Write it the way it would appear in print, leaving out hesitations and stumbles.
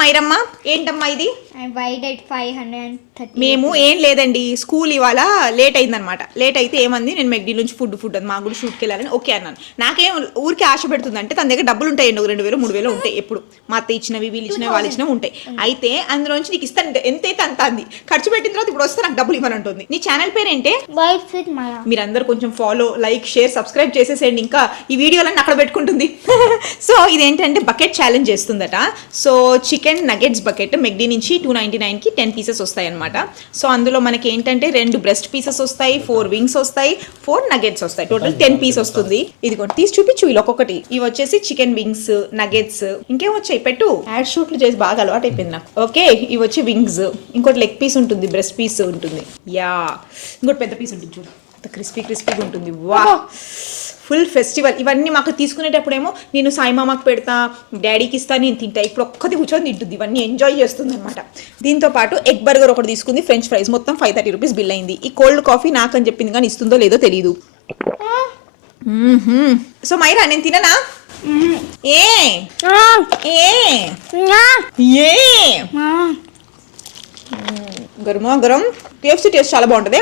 మైరమ్మ ఏంటమ్మా ఇది? మేము ఏం లేదండి, స్కూల్ ఇవాళ లేట్ అయిందనమాట. లేట్ అయితే ఏమంది, నేను మెగ్డీ నుంచి ఫుడ్ అది మాకు కూడా షూట్కి వెళ్ళాలని ఓకే అన్నాను. నాకేం ఊరికి ఆశ పెడుతుంది అంటే తన దగ్గర డబ్బులు ఉంటాయండి, 2,000 3,000 ఉంటాయి ఎప్పుడు. మా అత్త ఇచ్చినవి, వీళ్ళు ఇచ్చినవి, వాళ్ళు ఇచ్చినవి ఉంటాయి. అయితే అందులోంచి నీకు ఇస్తాను ఎంతైతే అంత అంది. ఖర్చు పెట్టిన తర్వాత ఇప్పుడు వస్తే నాకు డబ్బులు ఇవ్వనంటుంది. నీ ఛానల్ పేరు ఏంటి? మీరందరూ కొంచెం ఫాలో, లైక్, షేర్, సబ్స్క్రైబ్ చేసేసేయండి. ఇంకా ఈ వీడియోలన్నీ అక్కడ పెట్టుకుంటుంది. సో ఇదేంటంటే బకెట్ ఛాలెంజ్ చేస్తుందట. సో చికెన్ నగెట్స్ బకెట్ మెగ్డీ నుంచి 299కి 10 పీసెస్ వస్తాయి అనమాట. సో అందులో మనకి ఏంటంటే 2 బ్రెస్ట్ పీసెస్ వస్తాయి, 4 వింగ్స్ వస్తాయి, 4 నగెట్స్ వస్తాయి. టోటల్ 10 పీస్ వస్తుంది. ఇదిగోండి తీసి చూపించు వీళ్ళు ఒక్కొక్కటి. ఇవి వచ్చేసి చికెన్ వింగ్స్, నగెట్స్, ఇంకేం వచ్చాయి పెట్టు. యాడ్ షూట్లు చేసి బాగా అలవాటు అయిపోయింది నాకు. ఓకే, ఇవి వచ్చి వింగ్స్, ఇంకోటి లెగ్ పీస్ ఉంటుంది, బ్రెస్ట్ పీస్ ఉంటుంది, యా, ఇంకోటి పెద్ద పీస్ ఉంటుంది చూడు, క్రిస్పీగా ఉంటుంది. వా, ఫుల్ ఫెస్టివల్. ఇవన్నీ మాకు తీసుకునేటప్పుడేమో నేను సాయిమామకు పెడతా, డాడీకి ఇస్తా, నేను తింటా. ఇప్పుడు ఒక్కటి కూర్చొని తింటుంది, ఇవన్నీ ఎంజాయ్ చేస్తుంది అనమాట. దీంతో పాటు ఎగ్ బర్గర్ ఒకటి తీసుకుంది, ఫ్రెంచ్ ఫ్రైస్, మొత్తం 530 రూపీస్ బిల్ అయింది. ఈ కోల్డ్ కాఫీ నాకని చెప్పింది కానీ ఇస్తుందో లేదో తెలియదు. సో మైరా నేను తిననా? ఏ గరమా గరం, టేస్ట్ చాలా బాగుంటుంది.